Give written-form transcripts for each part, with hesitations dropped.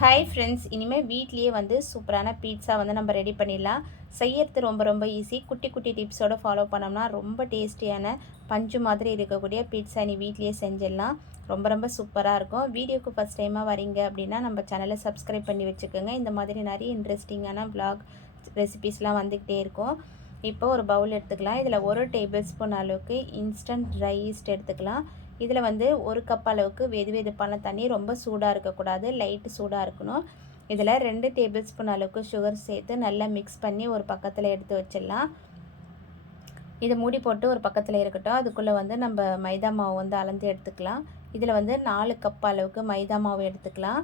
Hi friends, இனிமேல் வீட்லேயே வந்து சூப்பரான பீட்சா வந்து நம்ம ரெடி பண்ணிடலாம். செய்யறது ரொம்ப ரொம்ப ஈஸி. குட்டி குட்டி டிப்ஸோட ஃபாலோ பண்ணோம்னா ரொம்ப டேஸ்டியான பஞ்சு மாதிரி இருக்கக்கூடிய பீட்சா நீ வீட்லேயே செஞ்சிடலாம். ரொம்ப ரொம்ப சூப்பராக இருக்கும். வீடியோக்கு ஃபஸ்ட் டைமாக வரீங்க அப்படின்னா நம்ம சேனலை சப்ஸ்கிரைப் பண்ணி வச்சுக்கோங்க. இந்த மாதிரி நிறைய இன்ட்ரெஸ்டிங்கான vlog ரெசிபீஸ்லாம் வந்துக்கிட்டே இருக்கும். இப்போ ஒரு பவுல் எடுத்துக்கலாம். இதில் 1 டேபிள் ஸ்பூன் அளவுக்கு இன்ஸ்டன்ட் ட்ரை ஈஸ்ட் எடுத்துக்கலாம். இதில் வந்து 1 கப் அளவுக்கு வெதுவெதுப்பான தண்ணி, ரொம்ப சூடாக இருக்கக்கூடாது, லைட்டு சூடாக இருக்கணும். இதில் 2 டேபிள் ஸ்பூன் அளவுக்கு சுகர் சேர்த்து நல்லா மிக்ஸ் பண்ணி ஒரு பக்கத்தில் எடுத்து வச்சிடலாம். இதை மூடி போட்டு ஒரு பக்கத்தில் இருக்கட்டும். அதுக்குள்ளே வந்து நம்ம மைதா மாவு வந்து அளந்து எடுத்துக்கலாம். இதில் வந்து 4 கப் அளவுக்கு மைதா மாவு எடுத்துக்கலாம்.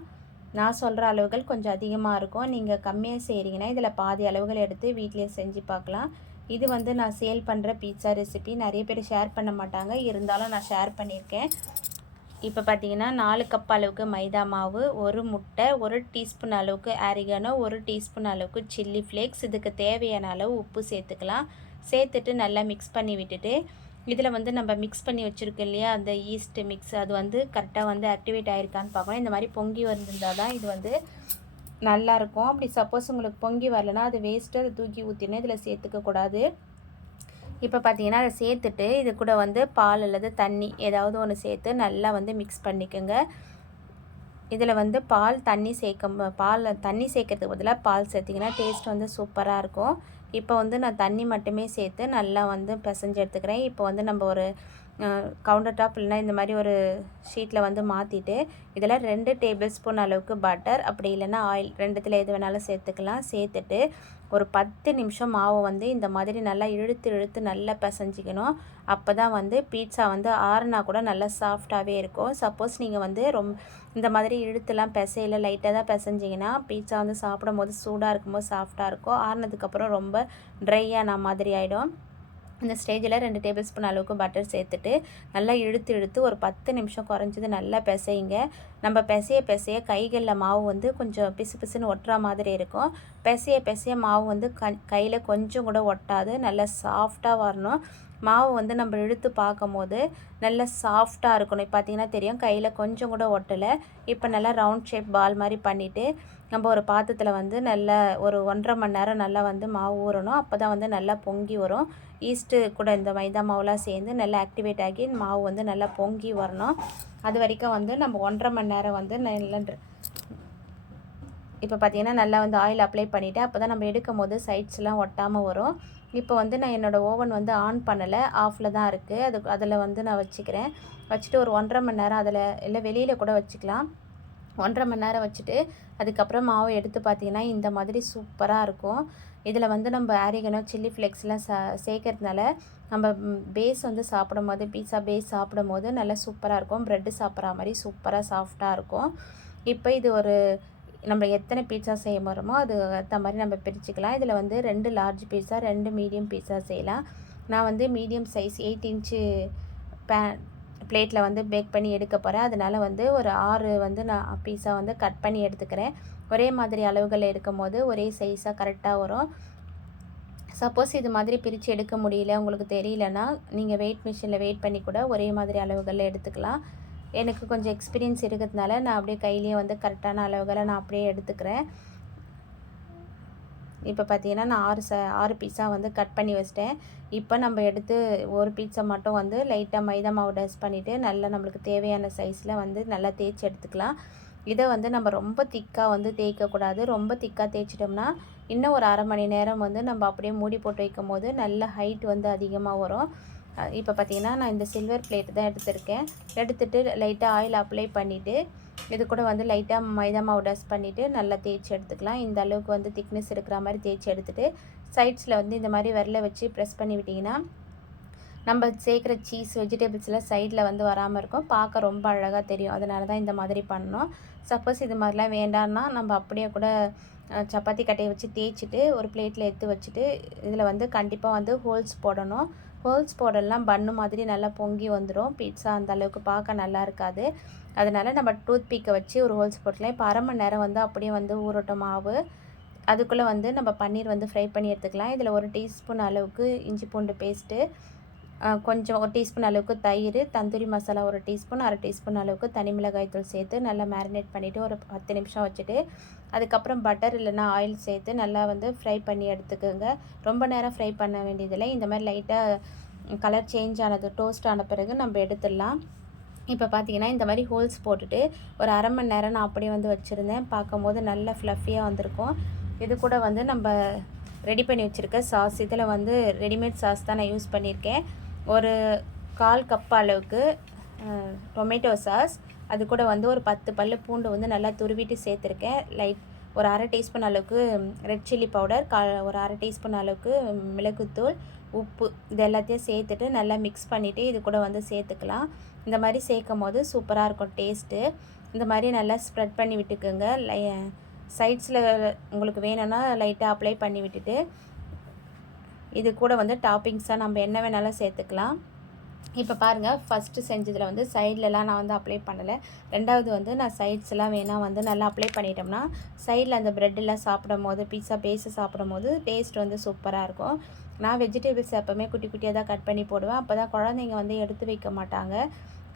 நான் சொல்கிற அளவுகள் கொஞ்சம் அதிகமாக இருக்கும். நீங்கள் கம்மியாக செய்கிறீங்கன்னா இதில் பாதி அளவுகள் எடுத்து வீட்டிலே செஞ்சு பார்க்கலாம். இது வந்து நான் சேல் பண்ணுற பீட்சா ரெசிபி. நிறைய பேர் ஷேர் பண்ண மாட்டாங்க, இருந்தாலும் நான் ஷேர் பண்ணியிருக்கேன். இப்போ பார்த்தீங்கன்னா 4 கப் அளவுக்கு மைதா மாவு, 1 முட்டை, 1 டீஸ்பூன் அளவுக்கு ஆரிகானோ, 1 டீஸ்பூன் அளவுக்கு சில்லி ஃப்ளேக்ஸ், இதுக்கு தேவையான அளவு உப்பு சேர்த்துக்கலாம். சேர்த்துட்டு நல்லா மிக்ஸ் பண்ணி விட்டுட்டு, இதில் வந்து நம்ம மிக்ஸ் பண்ணி வச்சுருக்கோம் இல்லையா, அந்த ஈஸ்ட் மிக்ஸ், அது வந்து கரெக்டாக வந்து ஆக்டிவேட் ஆகிருக்கான்னு பார்க்கணும். இந்த மாதிரி பொங்கி வந்திருந்தால் தான் இது வந்து நல்லாயிருக்கும். அப்படி சப்போஸ் உங்களுக்கு பொங்கி வரலன்னா அது வேஸ்ட்டு, அதை தூக்கி ஊற்றினே இதில் சேர்த்துக்கக்கூடாது. இப்போ பார்த்தீங்கன்னா அதை சேர்த்துட்டு இது கூட வந்து பால் அல்லது தண்ணி ஏதாவது ஒன்று சேர்த்து நல்லா வந்து மிக்ஸ் பண்ணிக்கோங்க. இதில் வந்து தண்ணி சேர்க்கறதுக்கு பதிலாக பால் சேர்த்திங்கன்னா டேஸ்ட் வந்து சூப்பராக இருக்கும். இப்போ வந்து நான் தண்ணி மட்டுமே சேர்த்து நல்லா வந்து பிசைஞ்சு எடுத்துக்கிறேன். இப்போ வந்து நம்ம ஒரு கவுண்டர் டாப் இல்லைனா இந்த மாதிரி ஒரு ஷீட்டில் வந்து மாற்றிட்டு இதில் 2 டேபிள் ஸ்பூன் அளவுக்கு பட்டர், அப்படி இல்லைன்னா ஆயில், ரெண்டுத்தில் எது வேணாலும் சேர்த்துக்கலாம். சேர்த்துட்டு ஒரு 10 நிமிஷம் மாவை வந்து இந்த மாதிரி நல்லா இழுத்து நல்லா பிசைஞ்சிக்கணும். அப்போ தான் வந்து பீட்சா வந்து ஆறுனா கூட நல்லா சாஃப்டாகவே இருக்கும். சப்போஸ் நீங்கள் வந்து இந்த மாதிரி இழுத்துலாம் பிசையில லைட்டாக தான் பிசைஞ்சிங்கன்னா பீட்சா வந்து சாப்பிடும் போது சூடாக இருக்கும்போது சாஃப்டாக இருக்கும். ஆறுனதுக்கப்புறம் ரொம்ப ட்ரையான மாதிரி ஆகிடும். இந்த ஸ்டேஜில் 2 டேபிள் ஸ்பூன் அளவுக்கு பட்டர் சேர்த்துட்டு நல்லா இழுத்து ஒரு 10 நிமிஷம் குறைஞ்சது நல்லா பிசையுங்க. நம்ம பிசைய கைகளில் மாவு வந்து கொஞ்சம் பிசு பிசுன்னு ஒட்டுற மாதிரி இருக்கும். பிசைய மாவு வந்து கையில் கொஞ்சம் கூட ஒட்டாது, நல்லா சாஃப்டாக வரணும். மாவு வந்து நம்ம இழுத்து பார்க்கும் போது நல்லா சாஃப்டாக இருக்கணும். பார்த்தீங்கன்னா தெரியும், கையில் கொஞ்சம் கூட ஒட்டலை. இப்போ நல்லா ரவுண்ட் ஷேப் பால் மாதிரி பண்ணிவிட்டு நம்ம ஒரு பாத்திரத்தில் வந்து நல்லா ஒரு 1.5 மணி நேரம் நல்லா வந்து மாவு ஊறணும். அப்போ தான் வந்து நல்லா பொங்கி வரும். ஈஸ்ட்டு கூட இந்த மைதா மாவுலாம் சேர்ந்து நல்லா ஆக்டிவேட் ஆகி மாவு வந்து நல்லா பொங்கி வரணும். அது வரைக்கும் வந்து நம்ம 1.5 மணி நேரம் வந்து நல்லா இப்போ பார்த்தீங்கன்னா நல்லா வந்து ஆயில் அப்ளை பண்ணிவிட்டு அப்போ தான் நம்ம எடுக்கும் போது சைட்ஸ்லாம் ஒட்டாமல் வரும். இப்போ வந்து நான் என்னோடய ஓவன் வந்து ஆன் பண்ணலை, ஆஃபில் தான் இருக்குது. அதில் வந்து நான் வச்சுக்கிறேன். வச்சுட்டு ஒரு 1.5 மணி நேரம் அதில் இல்லை வெளியில் கூட வச்சுக்கலாம். 1.5 மணி நேரம் வச்சுட்டு அதுக்கப்புறம் மாவு எடுத்து பார்த்திங்கன்னா இந்த மாதிரி சூப்பராக இருக்கும். இதில் வந்து நம்ம ஆரிகனோ, சில்லி ஃப்ளேக்ஸ்லாம் சேர்க்கறதுனால நம்ம பேஸ் வந்து சாப்பிடும்போது, பீட்சா பேஸ் சாப்பிடும்போது நல்லா சூப்பராக இருக்கும். ப்ரெட்டு சாப்பிட்ற மாதிரி சூப்பராக சாஃப்டாக இருக்கும். இப்போ இது ஒரு நம்ம எத்தனை பீட்சா செய்ய போகிறோமோ அது ஏற்ற மாதிரி நம்ம பிரிச்சுக்கலாம். இதில் வந்து 2 லார்ஜ் பீட்சா, 2 மீடியம் பீட்சா செய்யலாம். நான் வந்து மீடியம் சைஸ் 8 இன்ச்சு பிளேட்டில் வந்து பேக் பண்ணி எடுக்க போகிறேன். அதனால் வந்து ஒரு 6 வந்து நான் பீஸா வந்து கட் பண்ணி எடுத்துக்கிறேன். ஒரே மாதிரி அளவுகள் எடுக்கும் போது ஒரே சைஸாக கரெக்டாக வரும். சப்போஸ் இது மாதிரி பிரித்து எடுக்க முடியல, உங்களுக்கு தெரியலன்னா நீங்கள் வெயிட் மிஷினில் வெயிட் பண்ணி கூட ஒரே மாதிரி அளவுகளில் எடுத்துக்கலாம். எனக்கு கொஞ்சம் எக்ஸ்பீரியன்ஸ் இருக்கிறதுனால நான் அப்படியே கையிலேயே வந்து கரெக்டான அளவுகளை நான் அப்படியே எடுத்துக்கிறேன். இப்போ பார்த்தீங்கன்னா நான் 6 பீஸா வந்து கட் பண்ணி வச்சிட்டேன். இப்போ நம்ம எடுத்து ஒரு பீட்சா மட்டும் வந்து லைட்டாக மைதா மாவு டஸ்ட் பண்ணிவிட்டு நல்லா நம்மளுக்கு தேவையான சைஸில் வந்து நல்லா தேய்ச்சி எடுத்துக்கலாம். இதை வந்து நம்ம ரொம்ப திக்காக வந்து தேய்க்கக்கூடாது. ரொம்ப திக்காக தேய்ச்சிட்டோம்னா இன்னும் ஒரு 1/2 மணி நேரம் வந்து நம்ம அப்படியே மூடி போட்டு வைக்கும் போது நல்ல ஹைட் வந்து அதிகமாக வரும். இப்போ பார்த்தீங்கன்னா நான் இந்த சில்வர் பிளேட் தான் எடுத்திருக்கேன். எடுத்துகிட்டு லைட்டாக ஆயில் அப்ளை பண்ணிவிட்டு இது கூட வந்து லைட்டாக மைதா மாவு டஸ்ட் பண்ணிவிட்டு நல்லா தேய்ச்சி எடுத்துக்கலாம். இந்த அளவுக்கு வந்து திக்னஸ் இருக்கிற மாதிரி தேய்ச்சி எடுத்துகிட்டு சைட்ஸில் வந்து இந்த மாதிரி விரலை வச்சு ப்ரெஸ் பண்ணி விட்டிங்கன்னா நம்ம சேர்க்குற சீஸ், வெஜிடபிள்ஸ்லாம் சைடில் வந்து வராமல் இருக்கும். பார்க்க ரொம்ப அழகாக தெரியும். அதனால தான் இந்த மாதிரி பண்ணோம். சப்போஸ் இது மாதிரிலாம் வேண்டான்னா நம்ம அப்படியே கூட சப்பாத்தி கட்டையை வச்சு தேய்ச்சிட்டு ஒரு பிளேட்டில் எடுத்து வச்சுட்டு இதில் வந்து கண்டிப்பாக வந்து ஹோல்ஸ் போடணும். ஹோல்ஸ் போடலாம் பன்னு மாதிரி நல்லா பொங்கி வந்துடும். பீட்சா அந்த அளவுக்கு பார்க்க நல்லா இருக்காது. அதனால் நம்ம டூத் பிக்கை வச்சு ஒரு ஹோல்ஸ் போட்டுக்கலாம். இப்போ 1/2 மணி நேரம் வந்து அப்படியே வந்து ஊறட்டும் மாவு. அதுக்குள்ளே வந்து நம்ம பன்னீர் வந்து ஃப்ரை பண்ணி எடுத்துக்கலாம். இதில் 1 டீஸ்பூன் அளவுக்கு இஞ்சி பூண்டு பேஸ்ட்டு, கொஞ்சம் ஒரு டீஸ்பூன் அளவுக்கு தயிர், தந்தூரி மசாலா ஒரு டீஸ்பூன், அரை டீஸ்பூன் அளவுக்கு தனி மிளகாய் தூள் சேர்த்து நல்லா மேரினேட் பண்ணிவிட்டு ஒரு 10 நிமிஷம் வச்சுட்டு, அதுக்கப்புறம் பட்டர் இல்லைன்னா ஆயில் சேர்த்து நல்லா வந்து ஃப்ரை பண்ணி எடுத்துக்கோங்க. ரொம்ப நேரம் ஃப்ரை பண்ண வேண்டியதில்லை. இந்த மாதிரி லைட்டாக கலர் சேஞ்ச் ஆனது டோஸ்ட் ஆன பிறகு நம்ம எடுத்துடலாம். இப்போ பார்த்தீங்கன்னா இந்த மாதிரி ஹோல்ஸ் போட்டுட்டு ஒரு அரை மணி நேரம் நான் அப்படியே வந்து வச்சுருந்தேன். பார்க்கும்போது நல்லா ஃப்ளஃபியாக வந்திருக்கும். இது கூட வந்து நம்ம ரெடி பண்ணி வச்சுருக்க சாஸ், இதில் வந்து ரெடிமேட் சாஸ் தான் நான் யூஸ் பண்ணியிருக்கேன். ஒரு 1/4 கப் அளவுக்கு டொமேட்டோ சாஸ், அது கூட வந்து ஒரு 10 பல்லு பூண்டு வந்து நல்லா துருவிட்டு சேர்த்துருக்கேன். ஒரு அரை டீஸ்பூன் அளவுக்கு ரெட் சில்லி பவுடர், ஒரு அரை டீஸ்பூன் அளவுக்கு மிளகுத்தூள், உப்பு, இது எல்லாத்தையும் சேர்த்துட்டு நல்லா மிக்ஸ் பண்ணிவிட்டு இது கூட வந்து சேர்த்துக்கலாம். இந்த மாதிரி சேர்க்கும் போது சூப்பராக இருக்கும் டேஸ்ட்டு. இந்த மாதிரி நல்லா ஸ்ப்ரெட் பண்ணி விட்டுக்குங்க. சைட்ஸில் உங்களுக்கு வேணும்னா லைட்டாக அப்ளை பண்ணி விட்டுட்டு இது கூட வந்து டாப்பிங்ஸாக நம்ம என்ன வேணாலும் சேர்த்துக்கலாம். இப்போ பாருங்கள், ஃபஸ்ட்டு செஞ்சதில் வந்து சைட்லலாம் நான் வந்து அப்ளை பண்ணலை. ரெண்டாவது வந்து நான் சைட்ஸ்லாம் வேணால் வந்து நல்லா அப்ளை பண்ணிட்டோம்னா சைடில் அந்த ப்ரெட்டெல்லாம் சாப்பிடும் போது, பீஸா பேஸை சாப்பிடும் போது டேஸ்ட் வந்து சூப்பராக இருக்கும். நான் வெஜிடபிள்ஸ் எப்போவுமே குட்டி குட்டியாக தான் கட் பண்ணி போடுவேன். அப்போ தான் குழந்தைங்க வந்து எடுத்து வைக்க மாட்டாங்க.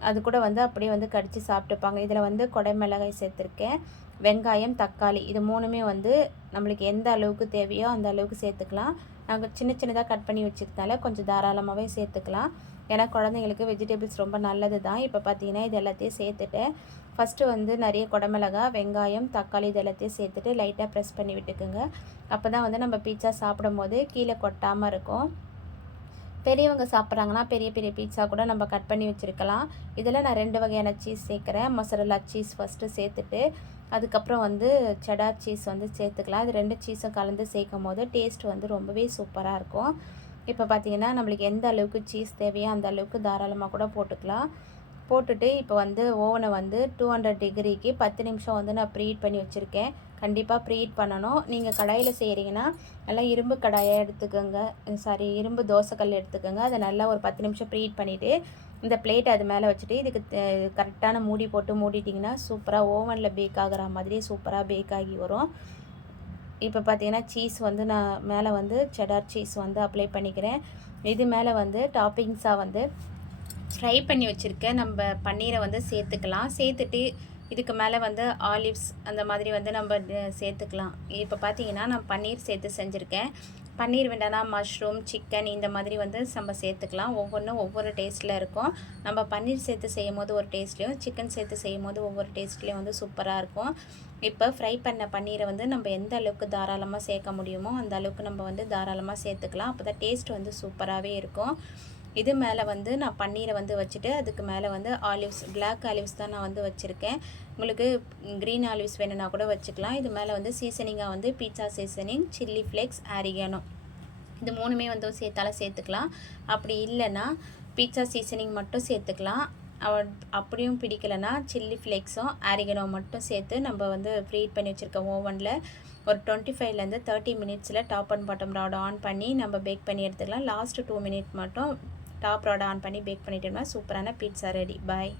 அது கூட வந்து அப்படியே வந்து கடித்து சாப்பிட்டுப்பாங்க. இதில் வந்து குடைமிளகாய் சேர்த்துருக்கேன், வெங்காயம், தக்காளி, இது 3மே வந்து நம்மளுக்கு எந்த அளவுக்கு தேவையோ அந்த அளவுக்கு சேர்த்துக்கலாம். நாங்கள் சின்ன சின்னதாக கட் பண்ணி வச்சுருக்கனால கொஞ்சம் தாராளமாகவே சேர்த்துக்கலாம். ஏன்னா குழந்தைங்களுக்கு வெஜிடபிள்ஸ் ரொம்ப நல்லது தான். இப்போ பார்த்தீங்கன்னா இது எல்லாத்தையும் சேர்த்துட்டேன். ஃபஸ்ட்டு வந்து நிறைய குடமிளகாய், வெங்காயம், தக்காளி இது எல்லாத்தையும் சேர்த்துட்டு லைட்டாக ப்ரெஸ் பண்ணி விட்டுக்குங்க. அப்போ தான் வந்து நம்ம பீட்சா சாப்பிடும் போது கீழே கொட்டாமல் இருக்கும். பெரியவங்க சாப்பிட்றாங்கன்னா பெரிய பெரிய பீட்சா கூட நம்ம கட் பண்ணி வச்சுருக்கலாம். இதில் நான் 2 வகையான சீஸ் சேர்க்குறேன். மொசரல்லா சீஸ் ஃபஸ்ட்டு சேர்த்துட்டு அதுக்கப்புறம் வந்து செடார் சீஸ் வந்து சேர்த்துக்கலாம். இது 2 சீஸும் கலந்து சேர்க்கும் போது டேஸ்ட் வந்து ரொம்பவே சூப்பராக இருக்கும். இப்போ பார்த்திங்கன்னா நம்மளுக்கு எந்த அளவுக்கு சீஸ் தேவையோ அந்த அளவுக்கு தாராளமாக கூட போட்டுக்கலாம். போட்டுட்டு இப்போ வந்து ஓவனை வந்து 200 டிகிரிக்கு 10 நிமிஷம் வந்து நான் ப்ரீஹீட் பண்ணி வச்சுருக்கேன். கண்டிப்பாக ப்ரீஹீட் பண்ணணும். நீங்கள் கடாயில் செய்கிறீங்கன்னா நல்லா இரும்பு கடாயாக எடுத்துக்கோங்க, இரும்பு தோசைக்கல் எடுத்துக்கோங்க. அதை நல்லா ஒரு 10 நிமிஷம் ப்ரீஹீட் பண்ணிவிட்டு இந்த பிளேட் அது மேலே வச்சுட்டு இதுக்கு கரெக்டான மூடி போட்டு மூடிட்டிங்கன்னா சூப்பராக ஓவனில் பேக் ஆகிற மாதிரி சூப்பராக பேக் ஆகி வரும். இப்போ பார்த்தீங்கன்னா சீஸ் வந்து நான் மேலே வந்து செடார் சீஸ் வந்து அப்ளை பண்ணிக்கிறேன். இது மேலே வந்து டாப்பிங்ஸாக வந்து ஃப்ரை பண்ணி வச்சுருக்கேன் நம்ம பன்னீரை வந்து சேர்த்துக்கலாம். சேர்த்துட்டு இதுக்கு மேலே வந்து ஆலிவ்ஸ் அந்த மாதிரி வந்து நம்ம சேர்த்துக்கலாம். இப்போ பார்த்தீங்கன்னா நான் பன்னீர் சேர்த்து செஞ்சுருக்கேன். பன்னீர் வேண்டாம்னா மஷ்ரூம், சிக்கன் இந்த மாதிரி வந்து நம்ம சேர்த்துக்கலாம். ஒவ்வொன்றும் ஒவ்வொரு டேஸ்ட்டில் இருக்கும். நம்ம பன்னீர் சேர்த்து செய்யும் போது ஒரு டேஸ்ட்லேயும், சிக்கன் சேர்த்து செய்யும் போது ஒவ்வொரு டேஸ்ட்லேயும் வந்து சூப்பராக இருக்கும். இப்போ ஃப்ரை பண்ண பன்னீரை வந்து நம்ம எந்த அளவுக்கு தாராளமாக சேர்க்க முடியுமோ அந்த அளவுக்கு நம்ம வந்து தாராளமாக சேர்த்துக்கலாம். அப்போ தான் டேஸ்ட் வந்து சூப்பராகவே இருக்கும். இது மேலே வந்து நான் பன்னீரை வந்து வச்சுட்டு அதுக்கு மேலே வந்து ஆலிவ்ஸ், பிளாக் ஆலிவ்ஸ் தான் நான் வந்து வச்சுருக்கேன். உங்களுக்கு க்ரீன் ஆலிவ்ஸ் வேணும்னா கூட வச்சுக்கலாம். இது மேலே வந்து சீசனிங்காக வந்து pizza seasoning, chilli flakes, oregano இது 3மே வந்து சேர்த்தாலும் சேர்த்துக்கலாம். அப்படி இல்லைன்னா பீட்சா சீசனிங் மட்டும் சேர்த்துக்கலாம். அப்படியும் பிடிக்கலைன்னா சில்லி ஃப்ளேக்ஸும் ஆரிகனோ மட்டும் சேர்த்து நம்ம வந்து ப்ரீஹீட் பண்ணி வச்சுருக்கோம் ஓவனில் ஒரு 25லேருந்து 30 மினிட்ஸில் top and bottom rod on பண்ணி நம்ம பேக் பண்ணி எடுத்துக்கலாம். லாஸ்ட்டு 2 மினிட் மட்டும் டாப் ராட் ஆன் பண்ணி பேக் பண்ணிட்டோம்னா சூப்பரான பீட்சா ரெடி. பாய்.